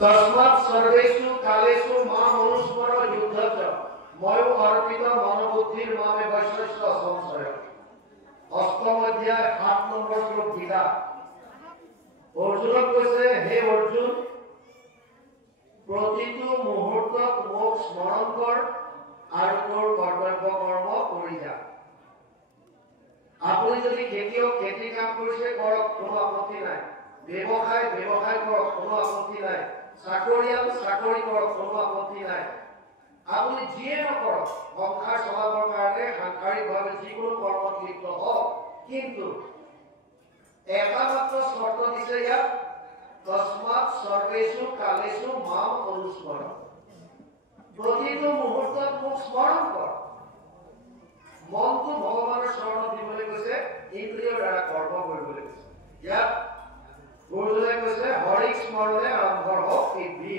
तस्मात् सर्वेषु कालेषु मां अनुस्मर युद्धच मयो अर्पित मनोबुद्धिर मामे वैश्यस्य संशय। अष्टम अध्याय 7 নম্বৰ শ্লোক গীতা। অৰ্জুনক কৈছে, হে অৰ্জুন, প্ৰতিটো মুহূৰ্তত মোক স্মৰণ কৰ আৰু তোৰ কৰ্তব্য কৰ্ম কৰি যা। আপুনি যদি খেতি কাম কৰিছে কৰক, কোনো আপত্তি নাই। ব্যৱসায় কৰক, কোনো আপত্তি নাই। চাকৰি কৰক, কোনো আপত্তি নাই। আপুনি যিয়ে নকৰক, সংসাৰ চলাবৰ কাৰণে সাংসাৰিকভাৱে যিকোনো কৰ্মত লিপ্ত হওক, কিন্তু এটা মাত্ৰ চৰ্ত দিছে ইয়াত, তস্মাৎ সৰ্বেষু কালেষু মাম অনুস্মৰ। প্ৰতিটো মুহূৰ্তত মোক স্মৰণ কৰ। মনটো ভগৱানৰ চৰণত দিবলৈ কৈছে, ইন্দ্ৰিয়ৰ দ্বাৰা কৰ্ম কৰিবলৈ কৈছে। ইয়াত গুৰুজনাই কৈছে, হৰিক স্মৰণে আৰম্ভ হওক সিদ্ধি।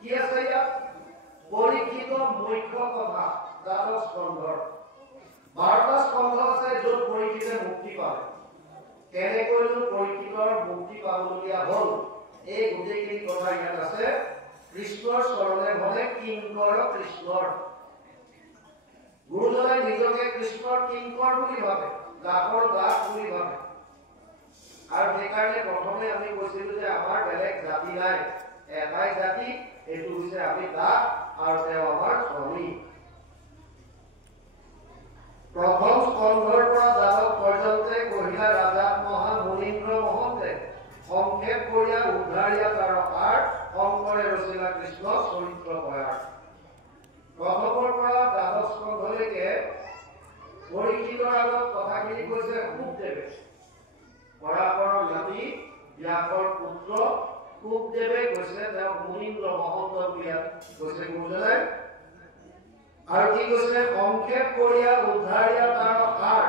কি আছে ইয়াত? পৰীক্ষিত মুখ্য কথা 12 স্কন্ধৰ 12টা স্কন্ধ আছে, য'ত পৰীক্ষিতে মুক্তি পালে। কেনেকৈনো পৰীক্ষিতৰ মুক্তি পাবলগীয়া হ'ল, এই গোটেইখিনি কথা ইয়াত আছে। কৃষ্ণৰ চৰণে ভলে কিংকৰ কৃষ্ণৰ। গুৰুজনাই নিজকে কৃষ্ণৰ কিংকৰ বুলি ভাবে, দাসৰ দাস বুলি ভাবে। আৰু সেইকাৰণে প্ৰথমে আমি কৈছিলো যে আমাৰ বেলেগ জাতি নাই, এটাই জাতি, এইটো হৈছে আমি দাস আৰু তেওঁ আমাৰ স্বামী। প্ৰথম স্কন্ধৰ পৰা দ্বাদশ পৰ্যন্তে কহিলা ৰাজাত মহা মুনীন্দ্ৰ মহন্তে সংক্ষেপ কৰিয়া উদ্ধাৰিয়া তাৰকাৰ শংকৰে ৰচিলা কৃষ্ণ চৰিত্ৰ বয়াৰ। প্ৰথমৰ পৰা দ্বাদশ স্কন্ধলৈকে পৰীক্ষিতৰ আগত কথাখিনি কৈছে শুকদেৱে। পৰাশৰৰ নাতি ব্যাসৰ পুত্ৰ শুকদেৱে কৈছে, তেওঁ মুনীন্দ্ৰ মহন্ত বুলি কৈছে গুৰুজনাই। আৰু কি কৈছে? সংক্ষেপ কৰিয়া উদ্ধাৰিয়া তাৰকাৰ।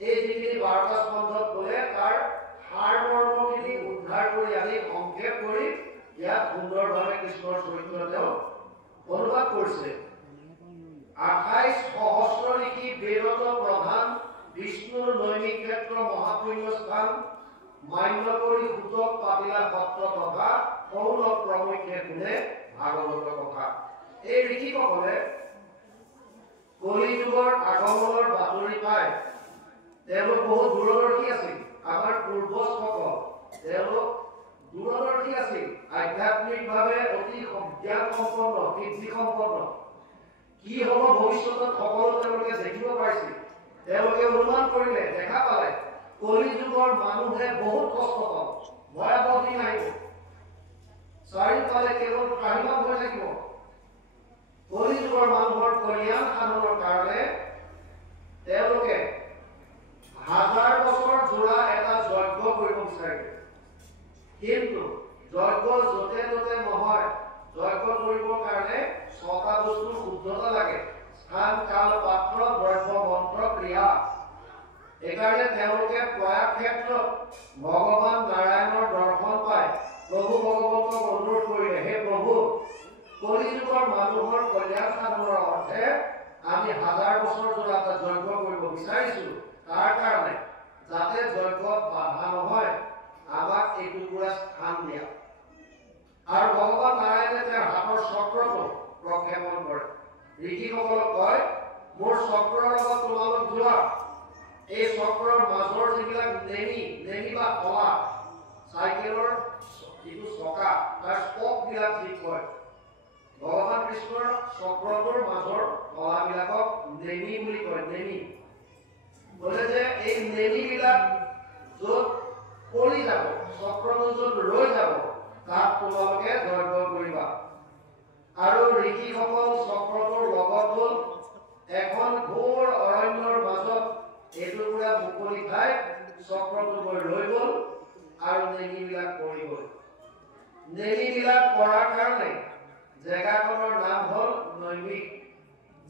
এই যিখিনি 12টা স্কন্ধত ক'লে, তাৰ সাৰ মৰ্মখিনি উদ্ধাৰ কৰি আনি সংক্ষেপ কৰি ইয়াত সুন্দৰভাৱে কৃষ্ণৰ চৰিত্ৰ তেওঁ অনুবাদ কৰিছে। 28 সহস্ৰ ঋষি বেদত প্ৰধান বিষ্ণুৰ নৈমিক ক্ষেত্ৰ মহাপুণ্য স্থান মান্য কৰি সূতক পাতিলা সত্ৰ তথা কৌলক প্ৰমুখ্যে কোনে ভাগৱত কথা। এই ঋষিসকলে কলি যুগৰ আগমনৰ বাতৰি পায়। তেওঁলোক বহুত দূৰদৰ্শী আছিল। আমাৰ পূৰ্বজসকল তেওঁলোক দূৰদৰ্শী আছিল, আধ্যাত্মিকভাৱে অতি জ্ঞান সম্পন্ন, সিদ্ধি সম্পন্ন। কি হ'ব ভৱিষ্যতত সকলো তেওঁলোকে দেখিব পাৰিছিল। তেওঁলোকে অনুমান কৰিলে, দেখা পালে কলি যুগৰ মানুহে বহুত কষ্ট পাব, ভয়াৱহ দিন আহিব, চাৰিওফালে কেৱল ত্ৰাহিমাম হৈ থাকিব। কলি যুগৰ মানুহৰ কল্যাণ সাধনৰ কাৰণে তেওঁলোকে 1000 বছৰ জোৰা এটা যজ্ঞ কৰিব বিচাৰিলে। কিন্তু যজ্ঞ য'তে ত'তে নহয়। যজ্ঞ কৰিবৰ কাৰণে 6টা বস্তুৰ শুদ্ধতা লাগে: স্থান, কাল, পাত্ৰ, দ্ৰব্য, মন্ত্ৰ, ক্ৰিয়া। এইকাৰণে তেওঁলোকে প্ৰয়াগ ক্ষেত্ৰত ভগৱান নাৰায়ণৰ দৰ্শন পায় প্ৰভু ভগৱন্তক অনুৰোধ কৰিলে, হে প্ৰভু, কলি যুগৰ মানুহৰ কল্যাণ সাধনৰ অৰ্থে আমি 1000 বছৰ জোৰা এটা যজ্ঞ কৰিব বিচাৰিছো। তাৰ কাৰণে যাতে যজ্ঞত বাধা নহয়, আমাক এইটুকুৰা স্থান দিয়া। আৰু ভগৱান নাৰায়ণে তেওঁৰ হাতৰ চক্ৰটো প্ৰক্ষেপণ কৰে। ঋষিসকলক কয়, মোৰ চক্ৰৰ লগত তোমালোক যোৱা। এই চক্ৰৰ মাজৰ যিবিলাক নেমি বা কলা, চাইকেলৰ যিটো চকা, তাৰ স্পকবিলাক যি কয়, ভগৱান কৃষ্ণৰ চক্ৰটোৰ মাজৰ কলাবিলাকক নেমি বুলি কয়। নেমি বোলে যে এই নেমিবিলাক য'ত পৰি যাব, চক্ৰটো য'ত ৰৈ যাব, তাত তোমালোকে যজ্ঞ কৰিবা। আৰু ঋষিসকল চক্ৰটোৰ লগত হ'ল এখন ঘোৰ অৰণ্যৰ মাজত এটুকুৰা মুকলি ঠাইত চক্ৰটো গৈ ৰৈ গ'ল আৰু নেমিবিলাক পৰি গ'ল। নেমিবিলাক পৰাৰ কাৰণে জেগাখনৰ নাম হ'ল নৈমিক।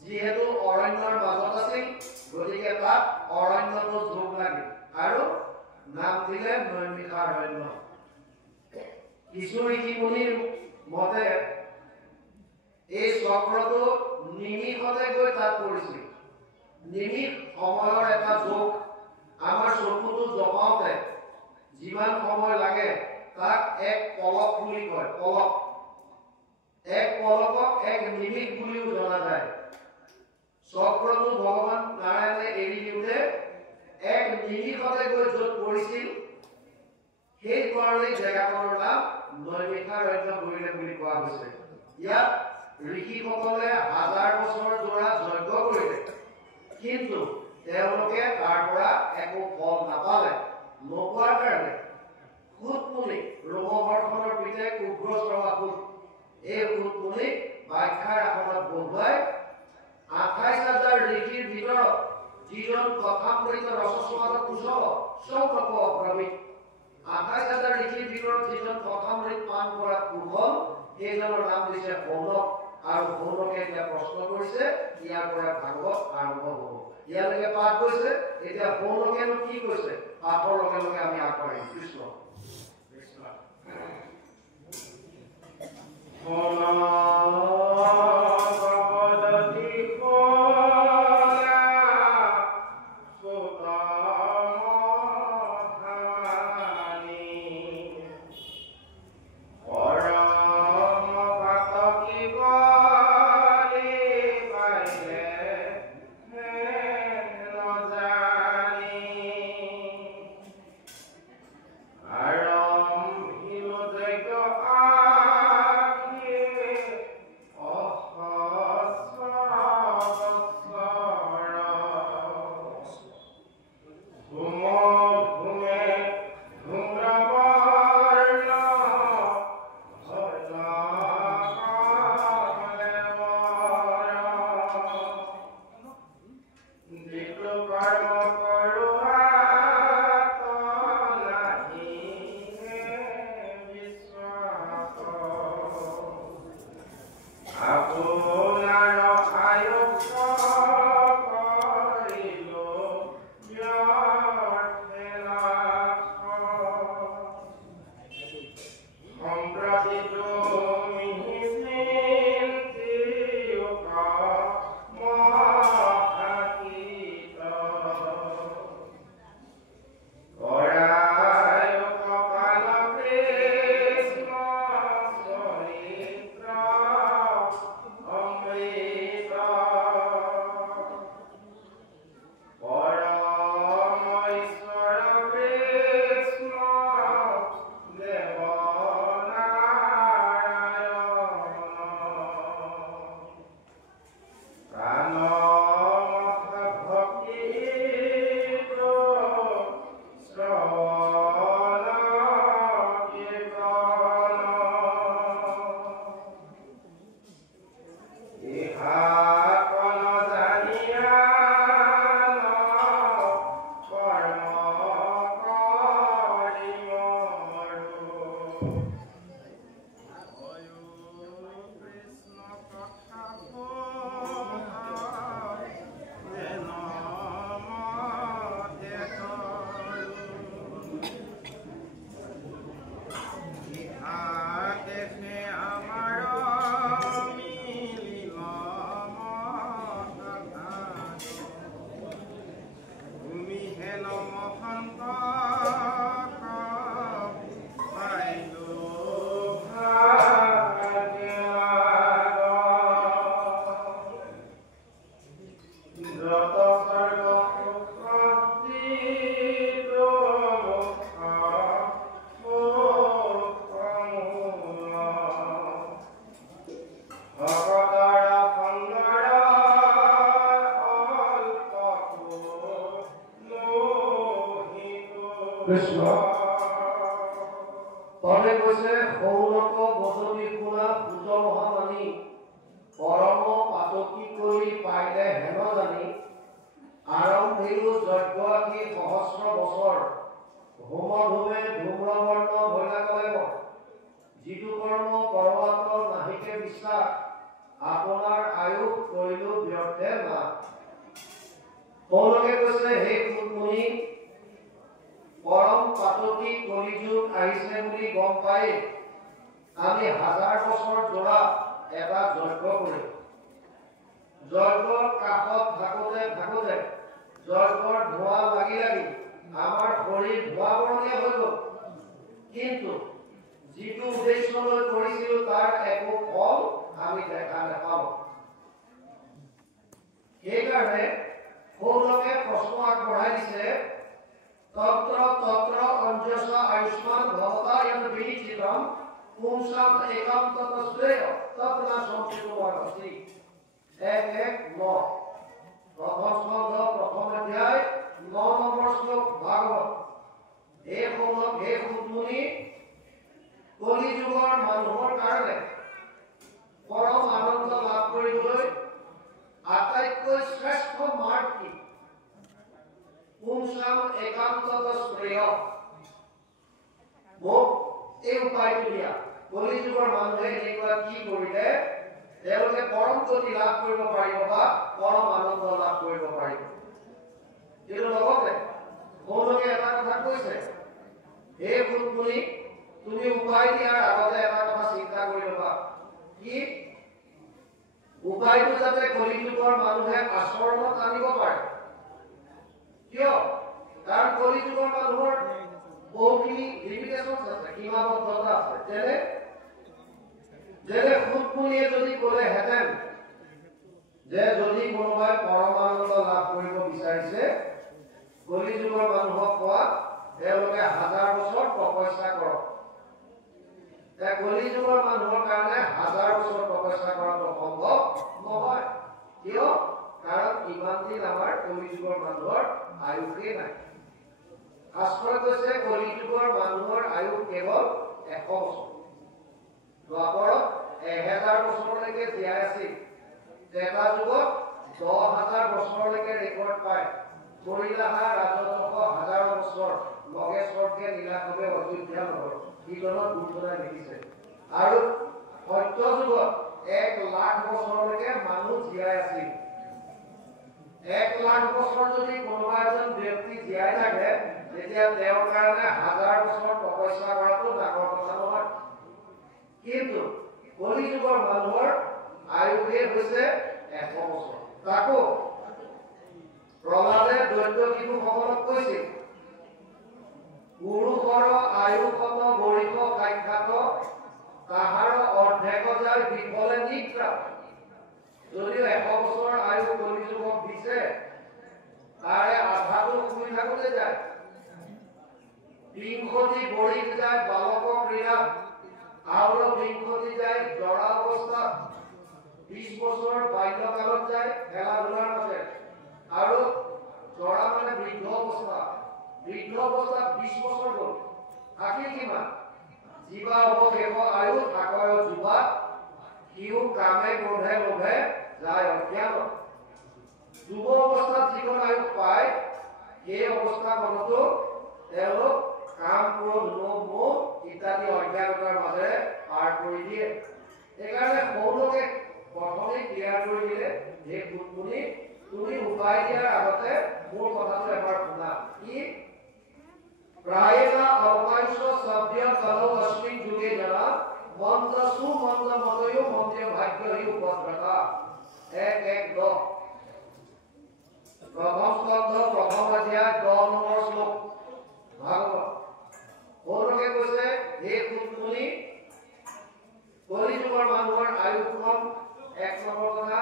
যিহেতু অৰণ্যৰ মাজত আছিল, গতিকে তাত অৰণ্যটো যোগ লাগিল আৰু নাম দিলে নৈমিষাৰণ্য। কিছু ঋষি মুনিৰ মতে এই চক্ৰটো নিমিষতে গৈ তাত পৰিছিল। নিমিষ সময়ৰ এটা যোগ। আমাৰ চকুটো জপাওঁতে যিমান সময় লাগে তাক এক পলক বুলি কয় পলক এক পলকক এক নিমিষ বুলিও জনা যায় চক্ৰটো ভগৱান নাৰায়ণে এৰি দিওঁতে এক নিমিষতে গৈ য'ত পৰিছিল সেই কাৰণেই জেগাখনৰ নাম নৈমিষাৰণ্য কৰিলে বুলি কোৱা হৈছে ইয়াত ঋষিসকলে হাজাৰ বছৰ জোৰা যজ্ঞ কৰিলে কিন্তু তেওঁলোকে তাৰ পৰা একো ফল নাপালে নোপোৱাৰ কাৰণে সুতমুনি ৰোমহৰ্ষণৰ পিতেক উগ্ৰশ্ৰৱা সুত এই সুতমুনিক বাখ্যাৰ আসনত বহুৱাই ২৮,০০০ ঋষিৰ ভিতৰত যিজন কথামৃত ৰসস্বাদ কুশল চৌকপ অপ্ৰমিত ২৮,০০০ ঋষিৰ ভিতৰত যিজন কথামৃত পান কৰাত কুশল সেইজনৰ নাম দিছে সৌনক আৰু সৌনকে এতিয়া প্ৰশ্ন কৰিছে ইয়াৰ পৰা ভাগৱত আৰম্ভ হ'ব ইয়ালৈকে পাঠ গৈছে এতিয়া সৌনকেনো কি কৈছে পাঠৰ লগে লগে আমি আগবাঢ়িম কৃষ্ণ কৃষ্ণ কৃষ্ণ তলে কৈছে সৌনক বদলি শুনা ভূত মহামানী পৰম পাতকী কৰি পাইলে হেন জানি আৰম্ভিলো যজ্ঞ আকি সহস্ৰ বছৰ হোম ধূমে ধূম্ৰবৰ্ণ ভৈলা কলেব যিটো কৰ্ম পৰমাত্ম নাহিকে বিশ্বাস আপোনাৰ আয়ুস কৰিলো ব্যৰ্থে না সৌনকে কৈছে হে মুনি পৰম পাতকী কলিযুগ আহিছে বুলি গম পাই আমি হাজাৰ বছৰ জোৰা এটা যজ্ঞ কৰিম যজ্ঞৰ কাষত থাকোতে থাকোতে যজ্ঞৰ ধোঁৱা লাগি লাগি আমাৰ শৰীৰ ধোঁৱা বৰণীয়া হৈ গ'ল কিন্তু তাৰ একো ফল আমি দেখা নাপাওঁ। সেইকাৰণে সৌলোকে প্ৰশ্ন আগবঢ়াই দিছে, তত্ৰ তত্ৰ অঞ্জস আয়ুষ্মান ভৱতা য়ন বিনিচিতম পুংসাম একম ততশ্ৰেয় তৎনা সংস্কৃতমস্তি। 1:1-9 প্ৰথম স্কন্ধ প্ৰথম অধ্যায় 9 নম্বৰ শ্লোক ভাগৱত। হে সৌলভ, হে সুতমুনি, কলি যুগৰ মানুহৰ কাৰণে পৰম আনন্দ লাভ কৰিবলৈ আটাইতকৈ শ্ৰেষ্ঠ মাৰ্গ কি? পুংসাম একান্তত শ্ৰেয়। মোক এই উপায়টো দিয়া। কলি যুগৰ মানুহে এনেকুৱা কি কৰিলে তেওঁলোকে পৰম গতি লাভ কৰিব পাৰিব বা পৰম আনন্দ লাভ কৰিব পাৰিব? কিন্তু লগতে সৌলোকে এটা কথা কৈছে, হে সুতমুনি, তুমি উপায় দিয়াৰ আগতে এটা কথা চিন্তা কৰি ল'বা। কি উপায়টো যাতে কলি যুগৰ মানুহে আচৰণত আনিব পাৰে। কিয়? কাৰণ কলি যুগৰ মানুহৰ বহুখিনি লিমিটেশনছ আছে, সীমাবদ্ধতা আছে। যেনে সুতমুনিয়ে যদি ক'লেহেঁতেন যে যদি কোনোবাই পৰমানন্দ লাভ কৰিব বিচাৰিছে, কলি যুগৰ মানুহক কোৱা তেওঁলোকে 1000 বছৰ তপস্যা কৰক। কলি যুগৰ মানুহৰ কাৰণে 1000 বছৰ তপস্যা কৰাটো সম্ভৱ নহয়। কিয়? কাৰণ ইমান দিন আমাৰ কলি যুগৰ মানুহৰ আয়ুসেই নাই। শাস্ত্ৰই কৈছে কলি যুগৰ মানুহৰ আয়ুস কেৱল 100 বছৰ। দ্বাপৰত 1000 বছৰলৈকে জীয়াই আছিল। এটা যুগত 10,000 বছৰলৈকে ৰেকৰ্ড পায়। কৰিলাহা ৰাজদশ 1000 বছৰ লগে স্বৰ্গে নীলাকবে অযোধ্যা নগৰ কীৰ্তনত গুৰুজনাই লিখিছে। আৰু সত্য যুগত 1,00,000 বছৰলৈকে মানুহ জীয়াই আছিল। 1,00,000 বছৰ যদি কোনোবা এজন ব্যক্তি জীয়াই থাকে, তেতিয়া তেওঁৰ কাৰণে 1000 বছৰ তপস্যা কৰাটো ডাঙৰ কথা নহয়। কিন্তু কলি যুগৰ মানুহৰ আয়ুসেই হৈছে 100 বছৰ। তাকো প্ৰহ্লাদে দৈত্য শিশুসকলক কৈছিল, পুৰুষৰ আয়ুসত বৰিষ সাক্ষাৎ তাহাৰ অৰ্ধেক যায় বিফলে নিদ্ৰা। যদিও 100 বছৰ আয়ু কলি যুগক দিছে, তাৰে আধাটো শুই থাকোতে যায়। 20 বৰিষ যায় বালক ক্ৰীড়া, আৰু 20 যায় জৰা অৱস্থাত। 20 বছৰ বাল্যকালত যায় খেলা ধূলাৰ মাজে, আৰু জৰা মানে বৃদ্ধ অৱস্থা। বৃদ্ধ অৱস্থাত 20 বছৰ গ'ল। থাকিল কিমান? জীৱা অৱশেষ আয়ু থাকয় যুৱাত, সিও কামে ক্ৰোধে লোভে যায় অজ্ঞান। যুৱ অৱস্থাত যিখন আয়ুস পায়, সেই অৱস্থাখনতো তেওঁলোক কাম ক্ৰোধ লোভ মোহ ইত্যাদি অজ্ঞানতাৰ মাজেৰে পাৰ কৰি দিয়ে। সেইকাৰণে সৌলোকে প্ৰথমে ক্লিয়াৰ কৰি দিলে, হে সুতমুনি, তুমি উপায় দিয়াৰ আগতে মোৰ কথাটো এবাৰ শুনা। কি? প্ৰায়েনা অল্পায়ুষ্য সভ্য কালো অস্মিন যুগে জনা মন্দ সুমন্দ মতয়ো মন্দিৰ ভাগ্যহী উপদ্ৰতা। 1:1-10 প্ৰথম স্কন্ধ প্ৰথম অধ্যায় 10 নম্বৰ শ্লোক ভাগৱত। সৌলোকে কৈছে, হে সুতমুনি, কলি যুগৰ মানুহৰ আয়ুস কম। 1 নম্বৰ কথা,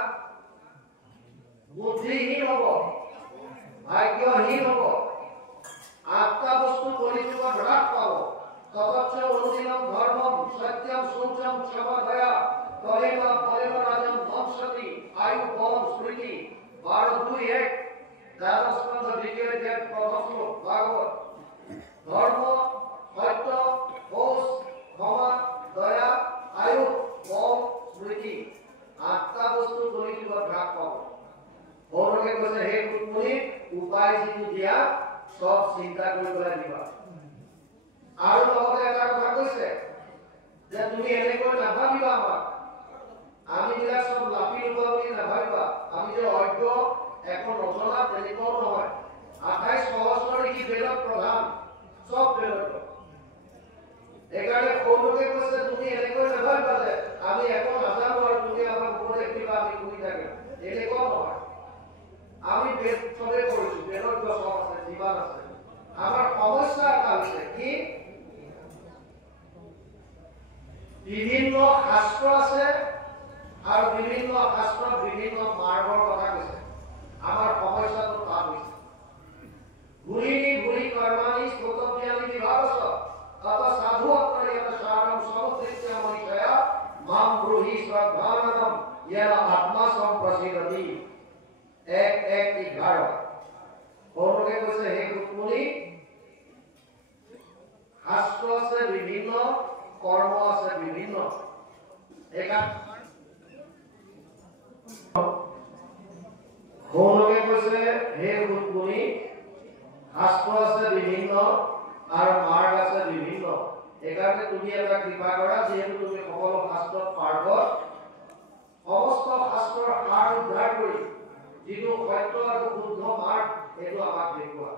বুদ্ধিহীন হ'ব, ভাগ্যহীন হ'ব। 8টা বস্তু কলি যুগত হ্ৰাস পাব। ততচ্চ অনুদিনম ধৰ্মম সত্যম সূৰ্যম ক্ষমা দয়া কলেম ফলেম রাজম বংশতি আয়ু বল স্মৃতি। 12:2-1 দ্বাদশ স্কন্ধ দ্বিতীয় অধ্যায় প্রথম শ্লোক ভাগবত। ধর্ম, সত্য, ঘোষ, ক্ষমা, দয়া, আয়ু, বল, স্মৃতি। 8টা বস্তু কলি যুগত হ্ৰাস পাব। সৌলোকে কৈছে, হে সুতমুনি, উপায় যিটো দিয়া সব চিন্তা কৰি পেলাই দিবা। আৰু লগতে এটা কথা কৈছে যে তুমি এনেকৈ নাভাবিবা, আমি বিলাক সব লাপি লোৱা বুলি নাভাবিবা। আমি যে অজ্ঞ একো নজনা তেনেকুৱাও নহয়। 28 সহস্ৰ ঋষি বেদত প্ৰধান, সব বেদত। সেইকাৰণে সৌলোকে কৈছে, তুমি এনেকৈ নাভাবিবা যে আমি একো নাজানো আৰু তুমি আমাক উপদেশ দিবা, আমি শুনি থাকিম। এনেকুৱাও নহয়। আমি বেদ চবে কৰিছো, বেদত সব আছে, যিমান আছে। আমাৰ সমস্যা এটা হৈছে কি? বিভিন্ন শাস্ত্ৰ আছে আৰু বিভিন্ন শাস্ত্ৰত বিভিন্ন মাৰ্গৰ কথা কৈছে। আমাৰ সমস্যাটো তাত হৈছে ঘূৰি ঘূৰি কৰ্মাণি স্তোত্ৰজ্ঞানী বিভাগস্য তত সাধু অত্ৰয়ত সাৰম সমুদ্ৰিত্য মনিষয়া মাম ব্ৰূহি শ্ৰদ্ধানম येन আত্মা সম্প্ৰসিদ্ধতি 1:11 পৌৰকে কৈছে হে কুটমুনি শাস্ত্ৰ আছে বিভিন্ন কৰ্ম আছে বিভিন্ন পৌৰকে কৈছে হে কুটমুনি শাস্ত্ৰ আছে বিভিন্ন আৰু মাৰ্গ আছে বিভিন্ন একাৰণে তুমি এটা কৃপা কৰা যেহেতু তুমি সকলো শাস্ত্ৰত পাৰ্গত সমস্ত শাস্ত্ৰৰ সাৰ উদ্ধাৰ কৰি যিটো সত্য আৰু শুদ্ধ মাৰ্গ এইটো আমাক দেখুওৱা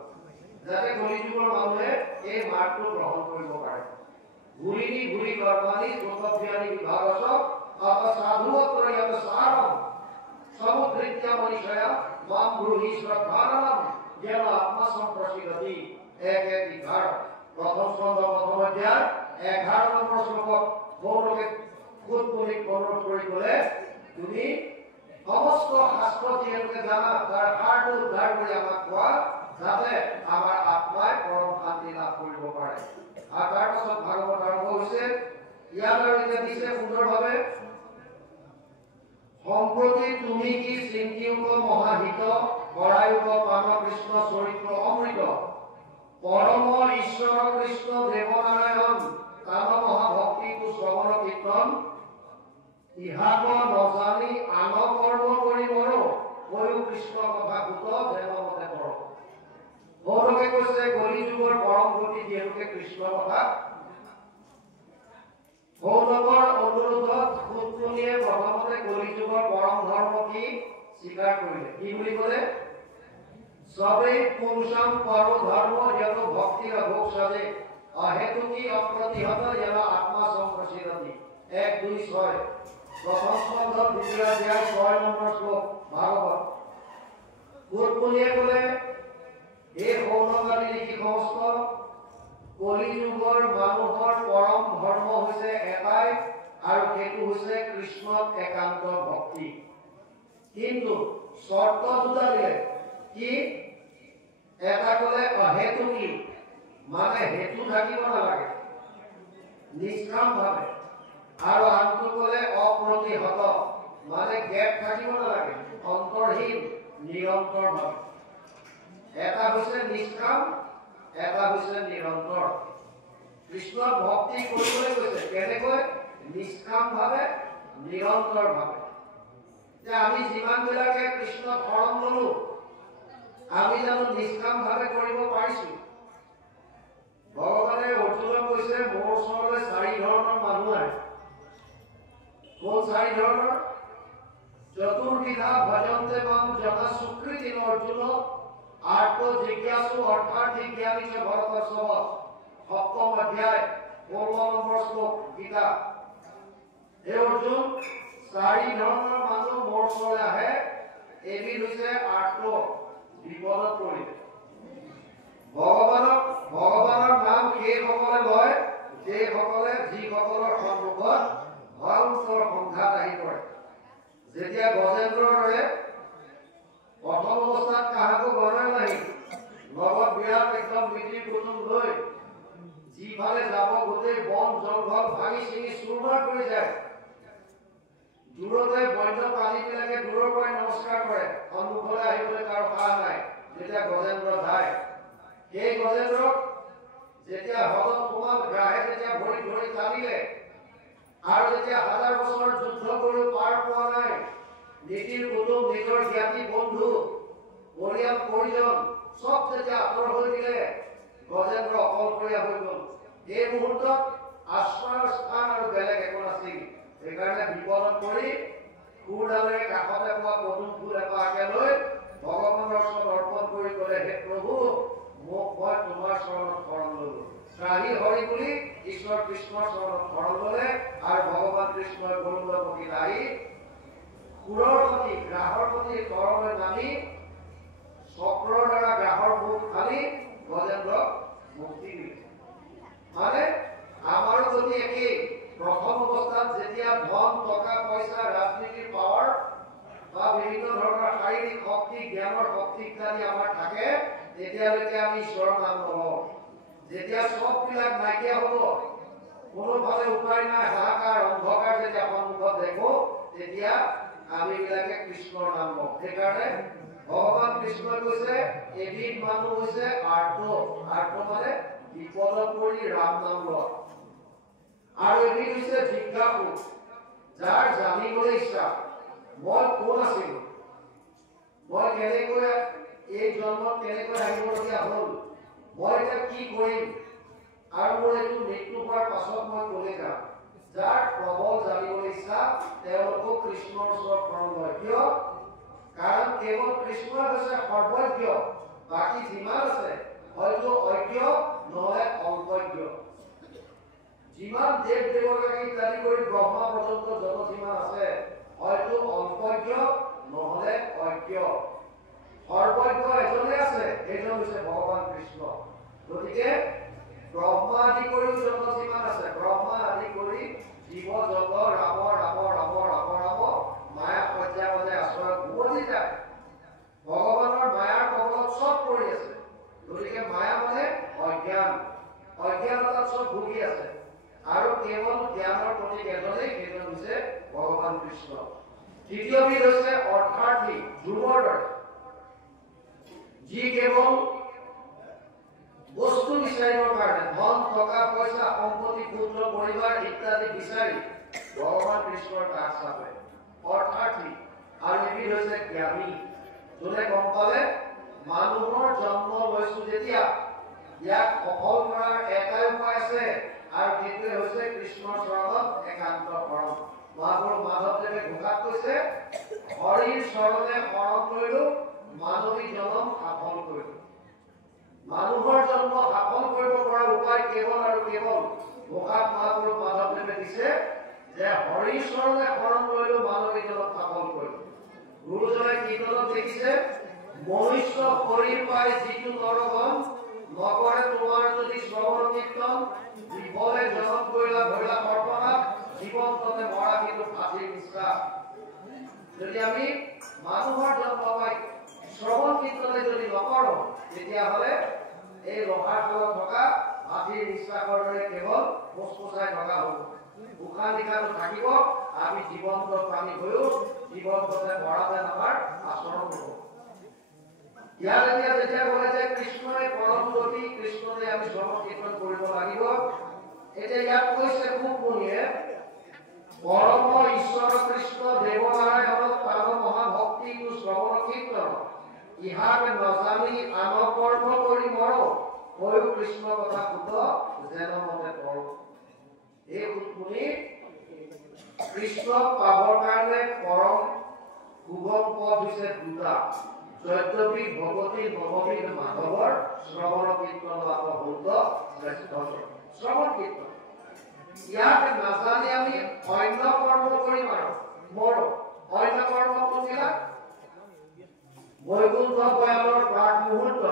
যাতে কলিযুগৰ মানুহে এই মাৰ্গটো গ্ৰহণ কৰিব পাৰে ঘূৰি ঘূৰি কৰ্মাণি স্তোত্ৰজ্ঞানী বিভাগস্য তত সাধু অত্ৰয়ত সাৰম সমুদ্ৰিত্য মনিষয়া মাম ব্ৰূহি শ্ৰদ্ধানম येन আত্মা সম্প্ৰসিদ্ধতি 1:11 প্ৰথম স্কন্ধ প্ৰথম অধ্যায় 11 নম্বৰ শ্লোকত পৌৰকে কুটমুনি অনুৰোধ কৰি ক'লে তুমি সমস্ত শাস্ত্ৰ যিহেতুকে জানা তাৰ সাৰটো উদ্ধাৰ কৰি আমাক কোৱা যাতে আমাৰ আত্মাই পৰম শান্তি লাভ কৰিব পাৰে আৰু তাৰ পাছত ভাগৱত আৰম্ভ হৈছে ইয়াত আৰু এতিয়া দিছে সুন্দৰভাৱে সম্প্ৰতি তুমি কি চিন্তিয়ুক মহাহিত পৰায়ুক পান কৃষ্ণ চৰিত্ৰ অমৃত পৰম ঈশ্বৰ কৃষ্ণ দেৱনাৰায়ণ তান মহাভক্তি তু শ্ৰৱণ কীৰ্তন ইহাক নজানি আন কৰ্ম কৰি মৰ হৈও কৃষ্ণ কথা ভূত দেৱমতে কৰ পৌৰকে কৈছে কলি যুগৰ পৰম গতি যিহেতুকে কৃষ্ণ কথা পৌৰৱৰ অনুৰোধত কুটমুনিয়ে প্ৰথমতে কলি যুগৰ পৰম ধৰ্ম কি স্বীকাৰ কৰিলে কি বুলি ক'লে সবে পুৰুষাম পরো ধর্ম যত ভক্তি ভোগ সাজে অহেতুকি অপ্রতিহত যেন আত্মা সম্প্রসিদ্ধতি 1:2:6 প্রথম স্কন্ধ দ্বিতীয় অধ্যায় 6 নম্বৰ শ্লোক ভাগৱত কুটমুনিয়ে ক'লে এই সৌনকাৰী লিখি সমস্ত কলিযুগৰ মানুহৰ পৰম ধৰ্ম হৈছে এটাই আৰু সেইটো হৈছে কৃষ্ণত একান্ত ভক্তি কিন্তু শর্ত দুটা দিলে কি এটা ক'লে অহেতুকি মানে হেতু থাকিব নালাগে নিষ্কাম ভাৱে আৰু আনটো ক'লে অপ্ৰতিহত মানে গেপ থাকিব নালাগে অন্তৰহীন নিৰন্তৰ ভাৱে এটা হৈছে নিষ্কাম এটা হৈছে নিৰন্তৰ কৃষ্ণৰ ভক্তি কৰিবলৈ কৈছে কেনেকৈ নিষ্কাম ভাৱে নিৰন্তৰ ভাৱে যে আমি যিমানবিলাকে কৃষ্ণক শৰণ ললো আমি জানো নিষ্কাম ভাৱে কৰিব পাৰিছো ভগৱানে অৰ্জুনক কৈছে মোৰ ওচৰলৈ 4 ধৰণৰ মানুহ আহে কোন 4 ধৰণৰ চতুৰ্বিধা ভজন্তে মাম যথা সুকৃতি অৰ্জুন আৰ্ত জিজ্ঞাসু অৰ্থাৎ জিজ্ঞানী চ ভৰতৰ্ষভ সপ্তম অধ্যায় 16 নম্বৰ শ্লোক গীতা হে অৰ্জুন 4 ধৰণৰ মানুহ মোৰ ওচৰলৈ আহে এবিধ হৈছে আৰ্ত বিপদত পৰিলে ভগৱানৰ নাম সেইসকলে লয় যিসকলৰ সন্মুখত ভয়ংকৰ সংঘাত আহি পৰে যেতিয়া গজেন্দ্ৰৰ দৰে প্ৰথম অৱস্থাত কাহাকো গণনা নাহি লগত বিৰাট একদম মিতিৰ কুটুম লৈ যিফালে যাব গোটেই বন জংঘল ভাঙি চিঙি চুৰমাৰ কৰি যায় দূৰতে বন্য প্ৰাণীবিলাকে দূৰৰ পৰাই নমস্কাৰ কৰে সন্মুখলৈ আহিবলৈ কাৰো সাহ নাই যেতিয়া গজেন্দ্ৰ যায় সেই গজেন্দ্ৰক যেতিয়া হ্ৰদত সোমাল গ্ৰাহে যেতিয়া ভৰি ধৰি টানিলে আৰু যেতিয়া 1000 বছৰ যুদ্ধ কৰি পাৰ পোৱা নাই নীতিৰ কুটুম নিজৰ জ্ঞাতি বন্ধু পৰিয়াল পৰিজন চব যেতিয়া আঁতৰ হৈ দিলে গজেন্দ্ৰ অকলশৰীয়া হৈ গ'ল এই মুহূৰ্তত আশ্ৰয়ৰ স্থান আৰু বেলেগ একো নাছিল সেইকাৰণে বিপদত পৰি খুৰডালেৰে কাষতে পোৱা পদুম ফুল এপাহকে লৈ ভগৱানৰ ওচৰত অৰ্পণ কৰি ক'লে হে প্ৰভু মোক মই তোমাৰ চৰণত শৰণ ললো ত্ৰাহি হৰি বুলি ঈশ্বৰ কৃষ্ণৰ চৰণত শৰণ ল'লে আৰু ভগৱান কৃষ্ণই গৰুড় পক্ষীত আহি সুৰৰ প্ৰতি গ্ৰাহৰ প্ৰতি তৰলৈ নামি চক্ৰৰ দ্বাৰা গ্ৰাহৰ মুখ ফালি গজেন্দ্ৰক মুক্তি দিলে মানে আমাৰো যদি একেই প্ৰথম অৱস্থা যেতিয়া ধন টকা পইচা ৰাজনীতিৰ পাৱাৰ বা বিভিন্ন ধৰণৰ শাৰীৰিক শক্তি জ্ঞানৰ শক্তি ইত্যাদি আমাৰ থাকে তেতিয়ালৈকে আমি ঈশ্বৰৰ নাম নলওঁ যেতিয়া সববিলাক নাইকিয়া হ'ব কোনোফালে উপায় নাই হাহাকাৰ অন্ধকাৰ যেতিয়া সন্মুখত দেখো তেতিয়া আমি বিলাকে কৃষ্ণৰ নাম লওঁ সেইকাৰণে ভগৱান কৃষ্ণই কৈছে এবিধ মানুহ হৈছে আৰ্ত মানে বিপদত পৰি ৰাম নাম লয় আৰু এবিধ হৈছে জিজ্ঞাসু যাৰ জানিবলৈ ইচ্ছা মই কোন আছিলো মই কেনেকৈ এই জন্মত কেনেকৈ আহিবলগীয়া হ'ল মই এতিয়া কি কৰিম আৰু মোৰ এইটো মৃত্যু হোৱাৰ পাছত মই ক'লে যাম যাৰ প্ৰবল জানিবলৈ ইচ্ছা তেওঁলোকক কৃষ্ণৰ ওচৰত শৰণ লয় কিয় কাৰণ কেৱল কৃষ্ণই হৈছে সৰ্বজ্ঞ বাকী যিমান আছে হয়তো অজ্ঞ নহলে অল্পজ্ঞ যিমান দেৱ দেৱতাকে ইত্যাদি কৰি ব্ৰহ্মা পৰ্যন্ত যত যিমান আছে হয়তো অল্পজ্ঞ নহলে অজ্ঞ সৰ্বজ্ঞ এজনে আছে এইজন হৈছে ভগৱান কৃষ্ণ গতিকে ব্ৰহ্মা আদি কৰিও যত যিমান আছে ব্ৰহ্মা আদি কৰি জীৱ জগত ৰাম ৰাম ৰাম ৰাম ৰাম মায়া সজ্জা মাজে আশ্ৰয় ঘূৰি যায় ভগৱানৰ মায়াৰ কবলত চব পৰি আছে গতিকে মায়া মানে অজ্ঞান অজ্ঞানতাত চব ভুগি আছে আৰু কেৱল জ্ঞানৰ প্ৰতীক এজনেই সেইজন হৈছে ভগৱান কৃষ্ণ তৃতীয়বিধ হৈছে অৰ্থাৰ্থী ধ্ৰুৱৰ দৰে যি কেৱল বস্তু বিচাৰিবৰ কাৰণে ধন টকা পইচা সম্পত্তি পুত্ৰ পৰিবাৰ ইত্যাদি বিচাৰি ভগৱান কৃষ্ণৰ কাষ চাপে অৰ্থাৰ্থী আৰু এবিধ হৈছে জ্ঞানী যোনে গম পালে মানুহৰ জন্ম লৈছো যেতিয়া ইয়াক সফল কৰাৰ এটাই উপায় আছে আৰু সেইটোৱে হৈছে কৃষ্ণৰ চৰণত একান্ত শৰণ মহাপুৰুষ মাধৱদেৱে ঘোষাত কৈছে হৰিৰ চৰণে শৰণ কৰিলো মানৱী জন্ম সফল কৰিলো মানুহৰ জন্ম সফল কৰিব পৰা উপায় কেৱল আৰু কেৱল ঘোষাত মহাপুৰুষ মাধৱদেৱে দিছে যে হৰিৰ চৰণে শৰণ কৰিলো মানৱী জন্ম সফল কৰিলো গুৰুজনে কীৰ্তনত দেখিছে মনুষ্য শৰীৰ পাই যিটো নৰগণ নকৰে তোমাৰ যদি শ্ৰৱণ কীৰ্তন বিফলে জগত কৰিলা ভৈলা সৰ্বনাশ জীৱন ততে মৰা কিন্তু ফাঁচিৰ নিষ্ঠা যদি আমি মানুহৰ জন্ম পাই শ্ৰৱণ কীৰ্তনে যদি নকৰো তেতিয়াহ'লে এই লহাৰ তলত থকা ফাঁচিৰ নিষ্ঠাৰ দৰে কেৱল মুচমুচাই থকা হ'ব উশাহ নিশাহটো থাকিব আমি জীৱন্ত প্ৰাণী হৈও জীৱন্ততে মৰা যেন আমাৰ আচৰণ হ'ব ইয়াত এতিয়া যেতিয়া ক'লে যে কৃষ্ণই পৰম গতি কৃষ্ণৰে আমি শ্ৰৱণ কীৰ্তন কৰিব লাগিব এতিয়া ইয়াত কৈছে খুব শুনিয়ে পৰম ঈশ্বৰ কৃষ্ণ দেৱনাৰায়ণ পাৱ মহাভক্তি শ্ৰৱণ কীৰ্তন ইহাক নজানি আন কৰ্ম কৰি মৰ হৈও কৃষ্ণ কথা সুত যেন মতে কৰ এই শুনি কৃষ্ণক পাবৰ কাৰণে পৰম সুগম পথ হৈছে দুটা যদ্যপি ভগৱতী ভগৱী মাধৱৰ শ্ৰৱণ কীৰ্তন বহুত শ্ৰেষ্ঠ শ্ৰৱণ কীৰ্তন ইয়াক নাজানি আমি অন্য কৰ্ম কৰিম আৰু মোৰ অন্য কৰ্ম কোনবিলাক বৈকুণ্ঠ ভয়ালৰ প্ৰাক মুহূৰ্ত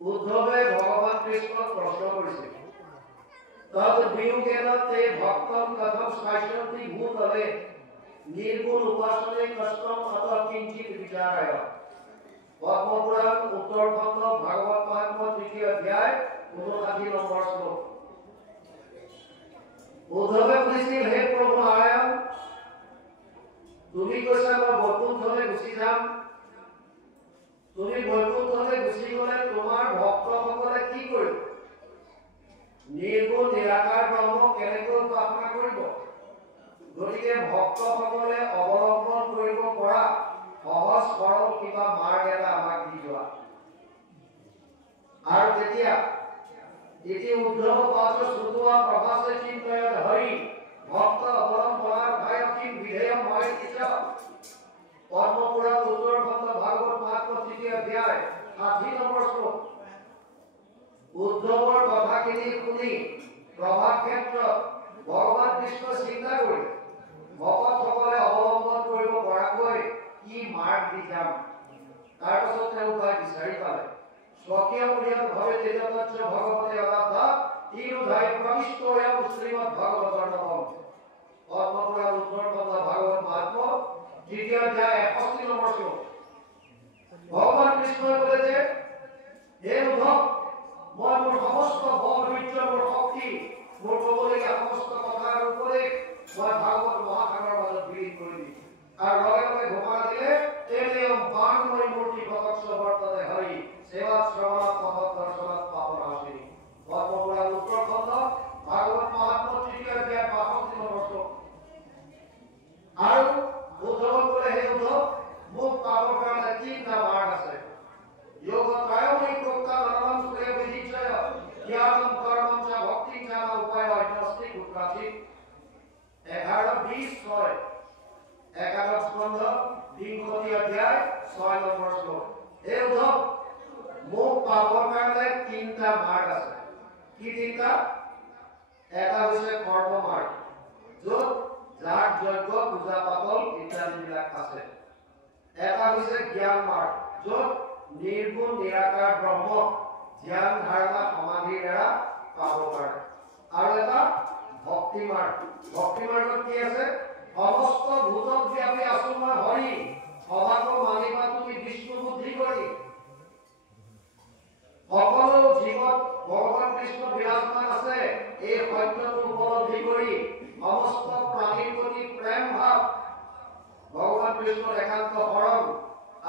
উদ্ধৱে ভগৱান কৃষ্ণক প্ৰশ্ন কৰিছিল তদ বিয়োগেন তে ভক্তম কথম শাস্যন্তি ভূতলে নির্গুণ উপাসনে কষ্টম অত কিঞ্চিত বিচারায় পদ্মপুরাণ উত্তরখণ্ড ভাগবত মহাত্ম্য তৃতীয় অধ্যায় 59 নম্বর শ্লোক উদ্ধৱে কৈছিল হে প্ৰভু নাৰায়ণ তুমি কৈছা মই বৈকুণ্ঠলৈ গুচি যাম তুমি বৈকুণ্ঠলৈ গুচি গ'লে তোমাৰ ভক্তসকলে কি কৰিব নিৰ্গুণ নিৰাকাৰ ব্ৰহ্ম কেনেকৈ উপাসনা কৰিব গতিকে ভক্তসকলে অৱলম্বন কৰিব পৰা সহজ সৰল কিবা মাৰ্গ এটা আমাক দি যোৱা আৰু তেতিয়া ইতি উদ্ধৱ পাছ শ্ৰুত্বা প্ৰভাসে চিন্তয়ত হৰি ভক্ত অৱলম্বনাৰ ভায়কিম বিধেয়ম মহিত পদ্মপুৰাণ উত্তৰখণ্ড ভাগৱত মহাত্ম্য তৃতীয় অধ্যায় 60 নম্বৰ শ্লোক উদ্ধৱৰ কথাখিনি শুনি প্ৰভাস ক্ষেত্ৰত ভগৱান কৃষ্ণ চিন্তা কৰি ভকতসকলে অৱলম্বন কৰিব পৰাকৈ কি মাৰ্গ দি যাম তাৰপাছত তেওঁ উপায় বিচাৰি পালে স্বকীয় ভাৱে তেজতচ্চ ভগৱতে অদাধা তিৰুধাই প্ৰবিষ্টয়ম শ্ৰীমদ ভাগৱতৰ নৱম তৃতীয় অধ্যায় 61 নম্বৰ শ্লোক। ভগৱান কৃষ্ণই ক'লে যে হে উদ্ধৱ, মই মোৰ সমস্ত বল বীৰ্য মোৰ শক্তি মোৰ ক'বলগীয়া সমস্ত কথাৰ উপদেশ মই ভাগৱত মহাসাগৰৰ মাজত বিলীন কৰি দিম। আৰু লগে লগে ঘোষণা দিলে তেলেয়ম বাণময় মূৰ্তি ভকৎ বৰ্ততে হৰি সেৱাত শ্ৰৱণত পথত দৰ্শনত পাপনাশিনী। পদ্মপুৰাণ উত্তৰখণ্ড ভাগৱত মহাত্ম্য তৃতীয় অধ্যায় 65 নম্বৰ শ্লোক। আৰু উদ্ধৱ ক'লে হে উদ্ধৱ, মোক পাবৰ কাৰণে 3টা মাৰ্গ আছে। যোগত্ৰয়ময়ী প্ৰোক্তা ধৰ্মম সুৰে বিধিচ্ছয় জ্ঞানম কৰ্মম চ ভক্তি জ্ঞান উপায় অস্তি কুৎকাচিত। 11:20 একাদশ স্কন্ধ 3 অধ্যায় 6 নম্বৰ শ্লোক। হে উদ্ধৱ, মোক পাবৰ কাৰণে 3টা মাৰ্গ আছে। কি 3টা? এটা হৈছে কৰ্ম মাৰ্গ, য'ত যাগ যজ্ঞ পূজা পাতল ইত্যাদিবিলাক আছে। এটা হৈছে জ্ঞান মাৰ্গ, য'ত নিৰ্গুণ নিৰাকাৰ ব্ৰহ্ম ধ্যান ধাৰণা সমাধিৰ দ্বাৰা পাব পাৰে। আৰু এটা ভক্তি মাৰ্গ। ভক্তি মাৰ্গত কি আছে? সমস্ত ভূতব্যাপী আছো মই হৰি, সবাকো মানিবা তুমি বিষ্ণু বুদ্ধি কৰি। সকলো জীৱত ভগৱান কৃষ্ণ বিৰাজমান আছে, এই সত্যটো উপলব্ধি কৰি সমস্ত প্ৰাণীৰ প্ৰতি প্ৰেম ভাৱ ভগৱান কৃষ্ণৰ একান্ত শৰণ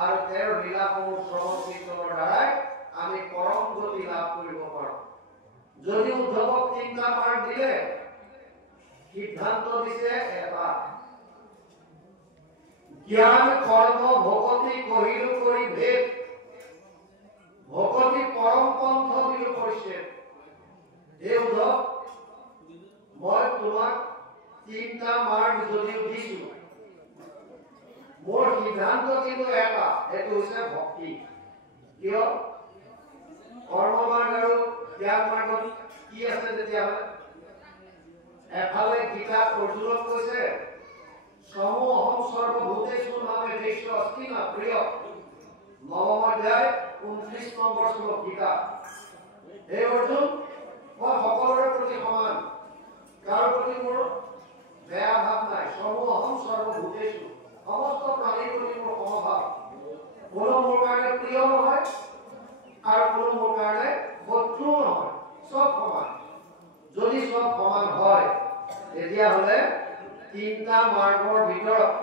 আৰু তেওঁৰ লীলাসমূহ শ্ৰৱণ কীৰ্তনৰ দ্বাৰাই আমি পৰম গতি লাভ কৰিব পাৰোঁ। যদি উদ্ধৱক 3টা মাৰ্গ দিলে, সিদ্ধান্ত দিছে এটা, জ্ঞান কৰ্ম ভকতি কহিলো কৰি ভেদ, ভকতি পৰম পন্থ দিলো পৰিচ্ছেদ। হে উদ্ধৱ, মই তোমাক 3টা মাৰ্গ যদিও দিছো, মোৰ সিদ্ধান্ত কিন্তু এটা, সেইটো হৈছে ভক্তি। কিয়? কৰ্ম মাৰ্গ আৰু জ্ঞান মাৰ্গত কি আছে তেতিয়াহ'লে? এফালে গীতাত অৰ্জুনক কৈছে সমো অহম সৰ্বভূতেষু নামে দেশ অস্তি না প্ৰিয়। 9 অধ্যায় 29 নম্বৰ শ্লোক গীতা। হে অৰ্জুন, মই সকলোৰে প্ৰতি সমান, কাৰো প্ৰতি মোৰ বেয়া ভাৱ নাই। সমো অহম সৰ্বভূতেষু, সমস্ত প্ৰাণীৰ প্ৰতি মোৰ সমভাৱ। কোনো মোৰ কাৰণে প্ৰিয় নহয় আৰু কোনো মোৰ কাৰণে শত্ৰু নহয়, চব সমান। যদি চব সমান হয়, তেতিয়াহ'লে 3টা মাৰ্গৰ ভিতৰত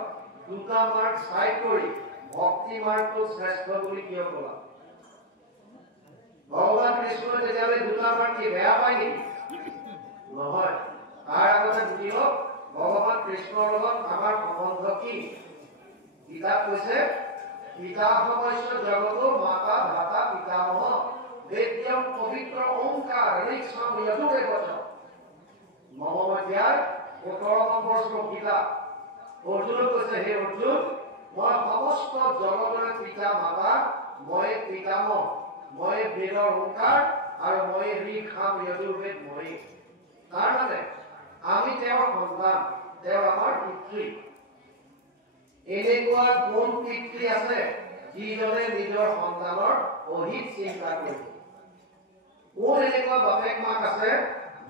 2টা মাৰ্গ চাইড কৰি ভক্তি মাৰ্গটো শ্ৰেষ্ঠ বুলি কিয় ক'লা? ভগৱান কৃষ্ণই তেতিয়াহ'লে 2টা মাৰ্গ কি বেয়া পায় নেকি? নহয়। তাৰ আগতে বুজি লওক ভগৱান কৃষ্ণৰ লগত আমাৰ সম্বন্ধ কি। গীতাত কৈছে পিতামহস্য জগতো মাতা ধাতা পিতামহ বেদ্যম পবিত্ৰ ওংকাৰ ঋক্সাম যজুৰে বচ। 9 অধ্যায় 17 নম্বৰ শ্লোক গীতা। অৰ্জুনক কৈছে হে অৰ্জুন, মই সমস্ত জগতৰে পিতা মাতা, মই পিতামহ, মই বেদৰ ওংকাৰ আৰু মই ঋক্সাম যজুৰ্বেদ মই। তাৰমানে আমি তেওঁৰ সন্তান, তেওঁ আমাৰ পিতৃ। এনেকুৱা কোন পিতৃ আছে যিজনে নিজৰ সন্তানৰ অহিত চিন্তা কৰিব? কোন এনেকুৱা বাপেক মাক আছে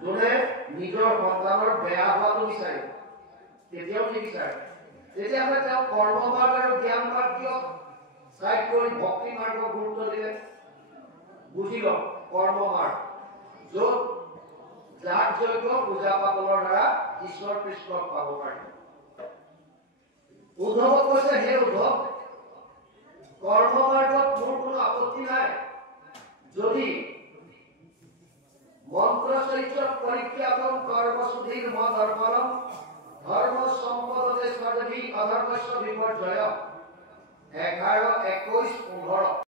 যোনে নিজৰ সন্তানৰ বেয়া হোৱাটো বিচাৰে? তেতিয়াও নিবিচাৰে। তেতিয়াহ'লে তেওঁ কৰ্ম মাৰ্গ আৰু জ্ঞান মাৰ্গ কিয় চাইড কৰি ভক্তি মাৰ্গক গুৰুত্ব দিলে? বুজি লওক, কৰ্ম মাৰ্গ য'ত যাগ যজ্ঞ পূজা পাতলৰ দ্বাৰা ঈশ্বৰ কৃষ্ণক পাব পাৰি। উদ্ধৱক কৈছে হে উদ্ধৱ, কৰ্ম মাৰ্গত মোৰ কোনো আপত্তি নাই, যদি মন্ত্ৰ চৰিত্ৰ পৰিত্যাগম কৰ্মসুধীৰ মদ অৰ্পণম ধৰ্ম সম্পদতে সৰ্বধি অধৰ্মস্য বিপৰ্যয়। 11, 21, 15